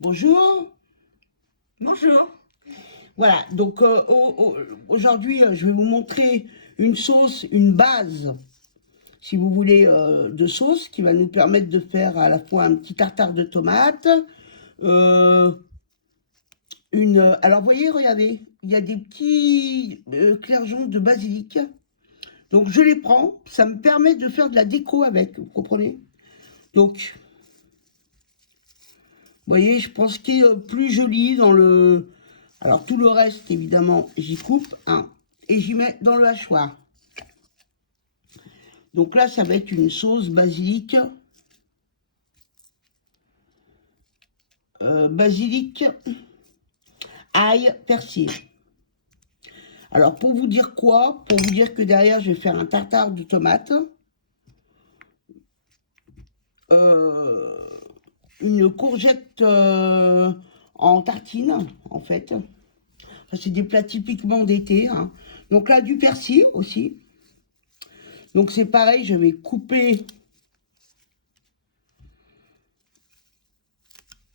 Bonjour. Bonjour. Voilà, donc aujourd'hui, je vais vous montrer une sauce, une base, si vous voulez, de sauce qui va nous permettre de faire à la fois un petit tartare de tomates, euh, alors, vous voyez, regardez, il y a des petits clairjons de basilic. Donc, je les prends, ça me permet de faire de la déco avec, vous comprenez? Donc, vous voyez, je pense qu'il est plus joli dans le... Alors, tout le reste, évidemment, j'y coupe, hein, et j'y mets dans le hachoir. Donc là, ça va être une sauce basilic. Basilic, ail, persil. Alors, pour vous dire quoi? Pour vous dire que derrière, je vais faire un tartare de tomates. Une courgette en tartine, en fait. C'est des plats typiquement d'été, hein. Donc là, du persil aussi. Donc c'est pareil, je vais couper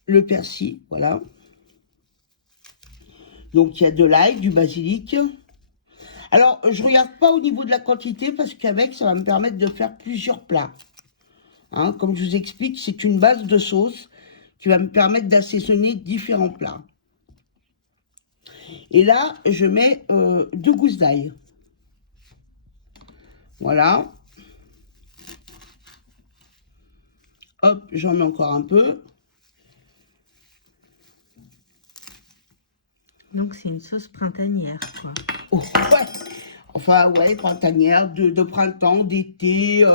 le persil, voilà. Donc il y a de l'ail, du basilic. Alors je regarde pas au niveau de la quantité parce qu'avec ça va me permettre de faire plusieurs plats. Hein, comme je vous explique, c'est une base de sauce qui va me permettre d'assaisonner différents plats. Et là, je mets 2 gousses d'ail. Voilà. Hop, j'en mets encore un peu. Donc c'est une sauce printanière, quoi. Oh, ouais. Enfin, ouais, printanière, de printemps, d'été.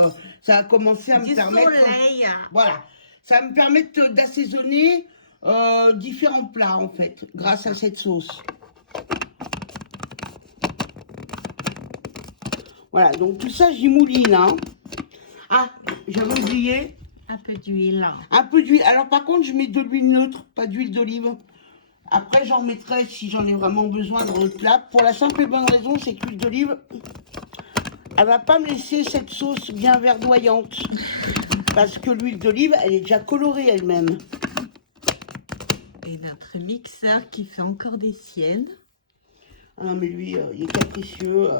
Ça a commencé à me permettre... soleil. Voilà. Ça va me permettre d'assaisonner différents plats, en fait, grâce à cette sauce. Voilà, donc tout ça, j'y mouline, hein. Ah, j'avais oublié. Un peu d'huile. Un peu d'huile. Alors, par contre, je mets de l'huile neutre, pas d'huile d'olive. Après, j'en mettrai si j'en ai vraiment besoin dans le plat. Pour la simple et bonne raison, c'est que l'huile d'olive, elle va pas me laisser cette sauce bien verdoyante. Parce que l'huile d'olive, elle est déjà colorée elle-même. Et notre mixeur qui fait encore des siennes. Ah, mais lui, il est capricieux.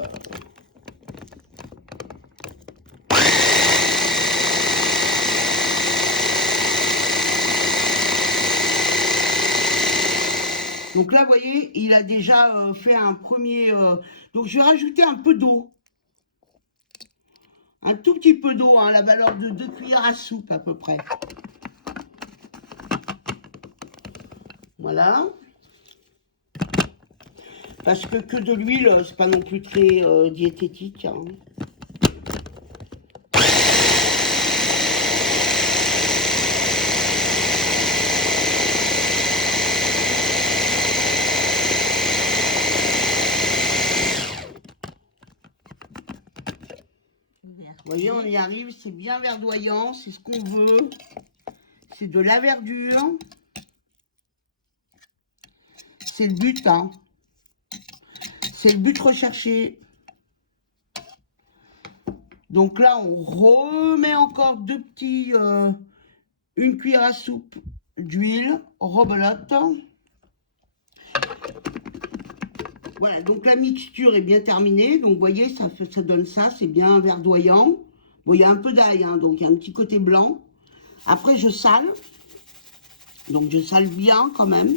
Donc là, vous voyez, il a déjà fait un premier... Donc, je vais rajouter un peu d'eau. Un tout petit peu d'eau, hein, la valeur de 2 cuillères à soupe à peu près. Voilà. Parce que de l'huile, c'est pas non plus très diététique, hein. Vous voyez, on y arrive, c'est bien verdoyant, c'est ce qu'on veut. C'est de la verdure. C'est le but, hein. C'est le but recherché. Donc là, on remet encore une cuillère à soupe d'huile, rebelote. Voilà, donc la mixture est bien terminée. Donc, vous voyez, ça donne ça, c'est bien verdoyant. Bon, il y a un peu d'ail, hein, donc il y a un petit côté blanc. Après, je sale. Donc, je sale bien quand même.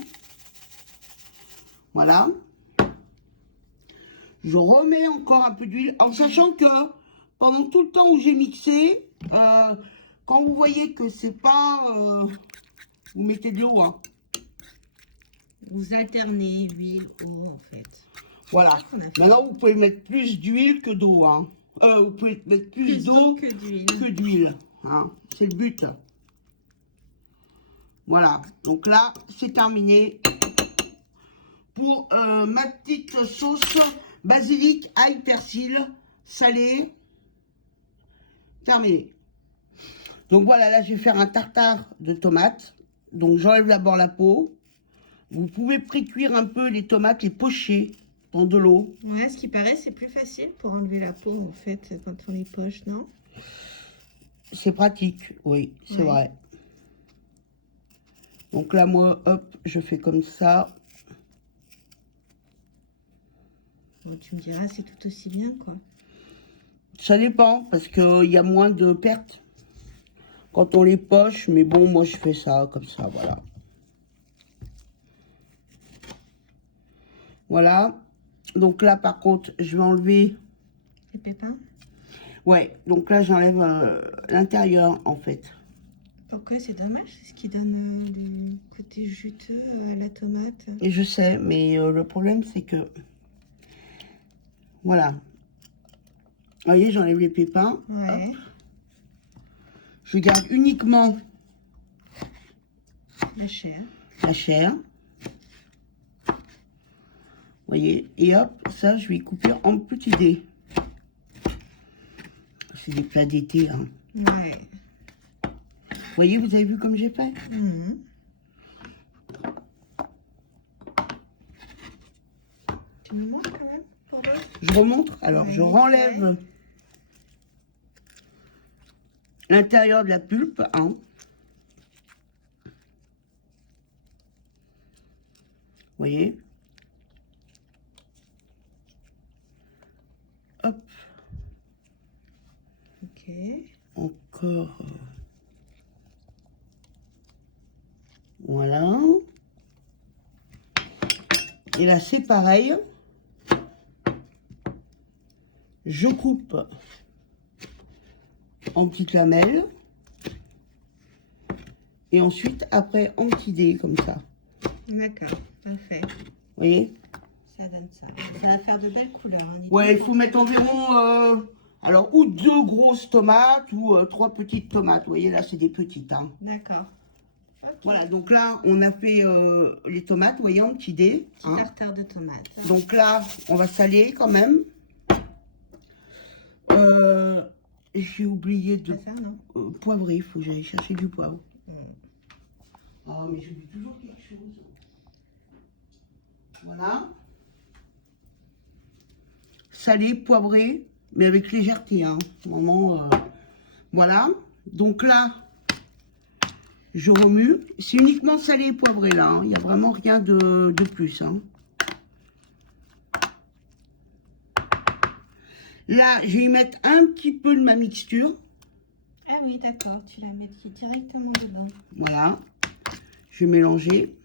Voilà. Je remets encore un peu d'huile, en sachant que pendant tout le temps où j'ai mixé, quand vous voyez que c'est pas... vous mettez de l'eau, hein. Vous alternez huile, eau, en fait. Voilà. Maintenant, vous pouvez mettre plus d'huile que d'eau, hein. Vous pouvez mettre plus d'eau que d'huile. Hein. C'est le but. Voilà. Donc là, c'est terminé pour ma petite sauce basilic, ail, persil, salé. Terminé. Donc voilà, là, je vais faire un tartare de tomates. Donc j'enlève d'abord la peau. Vous pouvez pré-cuire un peu les tomates, les pocher dans de l'eau. Ouais, ce qui paraît, c'est plus facile pour enlever la peau, en fait, quand on les poche, non? C'est pratique, oui, c'est vrai. Donc là, moi, hop, je fais comme ça. Bon, tu me diras, c'est tout aussi bien, quoi. Ça dépend, parce qu'il y a moins de pertes quand on les poche. Mais bon, moi, je fais ça, comme ça, voilà. Voilà. Donc là, par contre, je vais enlever... Les pépins? Ouais, donc là, j'enlève l'intérieur, en fait. Pourquoi? C'est dommage, c'est ce qui donne le côté juteux à la tomate. Et je sais, mais le problème, c'est que... Voilà. Vous voyez, j'enlève les pépins. Ouais. Hop. Je garde uniquement La chair. la chair. Vous voyez, et hop, ça, je vais couper en petits dés. C'est des plats d'été, hein. Ouais. Vous voyez, vous avez vu comme j'ai fait? Mhm. Tu me montres quand même pour voir? Je remonte. Alors, Ouais, je renlève l'intérieur de la pulpe, hein. Vous voyez? Hop. Ok. Encore. Voilà. Et là, c'est pareil. Je coupe en petites lamelles. Et ensuite, après, en petits dés, comme ça. D'accord, parfait. Vous voyez? Ça donne ça. Ça va faire de belles couleurs. Hein, Ouais, il faut mettre environ... alors, ou 2 grosses tomates, ou 3 petites tomates. Vous voyez, là, c'est des petites, hein. D'accord. Okay. Voilà, donc là, on a fait les tomates, vous voyez, en petits dés. Petit Hein. tartare de tomates. Donc là, on va saler quand même. J'ai oublié de Ça, non poivrer, il faut que j'aille chercher du poivre. Mm. Oh, mais j'oublie toujours quelque chose. Voilà. Salé, poivré, mais avec légèreté, hein. Vraiment, voilà. Donc là, je remue. C'est uniquement salé et poivré, là. Hein. Il n'y a vraiment rien de plus, hein. Là, je vais y mettre un petit peu de ma mixture. Ah oui, d'accord. Tu la mets directement dedans. Voilà. Je vais mélanger.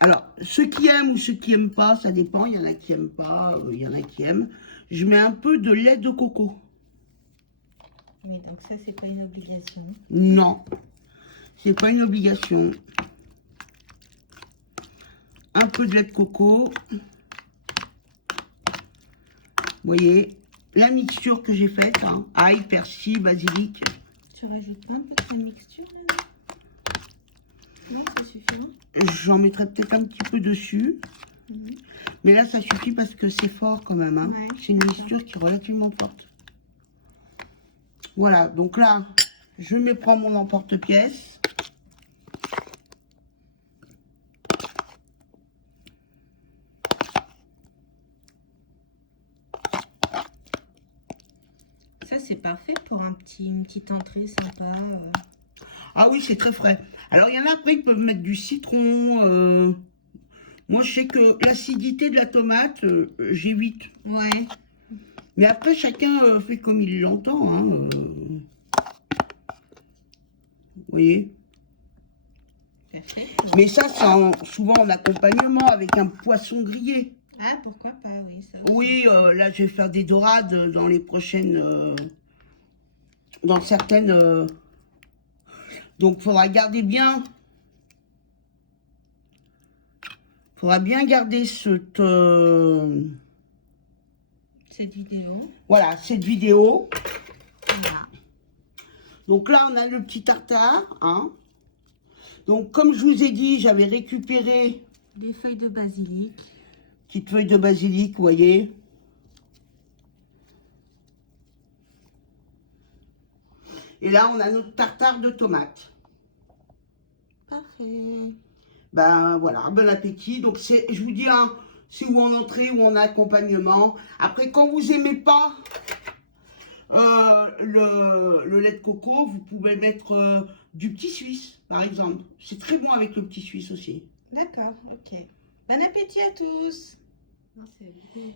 Alors, ceux qui aiment ou ceux qui n'aiment pas, ça dépend. Il y en a qui n'aiment pas, il y en a qui aiment. Je mets un peu de lait de coco. Oui, donc ça, c'est pas une obligation. Non, c'est pas une obligation. Un peu de lait de coco. Vous voyez, la mixture que j'ai faite, hein. Ail, persil, basilic. Tu rajoutes pas un peu de ta mixture là? Non, ça suffit. J'en mettrai peut-être un petit peu dessus. Mais là, ça suffit parce que c'est fort quand même. Hein. Ouais. C'est une mixture qui est relativement forte. Voilà, donc là, je me prends mon emporte-pièce. Ça, c'est parfait pour une petite entrée sympa. Ah oui, c'est très frais. Alors, il y en a après, ils peuvent mettre du citron. Moi, je sais que l'acidité de la tomate, j'évite. Ouais. Mais après, chacun fait comme il l'entend. Hein, Vous voyez? Parfait. Mais ça, c'est souvent en accompagnement avec un poisson grillé. Ah, pourquoi pas, oui. Ça aussi. Oui, là, je vais faire des dorades dans les prochaines... dans certaines... Donc, il faudra garder bien... faudra bien garder cette vidéo. Voilà, cette vidéo. Voilà. Donc là, on a le petit tartare. Hein. Donc, comme je vous ai dit, j'avais récupéré... des feuilles de basilic. Petites feuilles de basilic, vous voyez. Et là, on a notre tartare de tomates. Parfait. Ben voilà, bon appétit. Donc, je vous dis, hein, c'est ou en entrée ou en accompagnement. Après, quand vous aimez pas, Le lait de coco, vous pouvez mettre du petit suisse, par exemple. C'est très bon avec le petit suisse aussi. D'accord, ok. Bon appétit à tous. Non, c'est bon.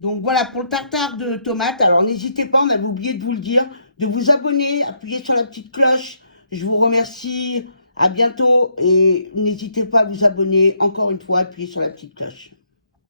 Donc voilà pour le tartare de tomates. Alors n'hésitez pas, on avait oublié de vous le dire, de vous abonner, appuyez sur la petite cloche. Je vous remercie. À bientôt et n'hésitez pas à vous abonner encore une fois, appuyez sur la petite cloche.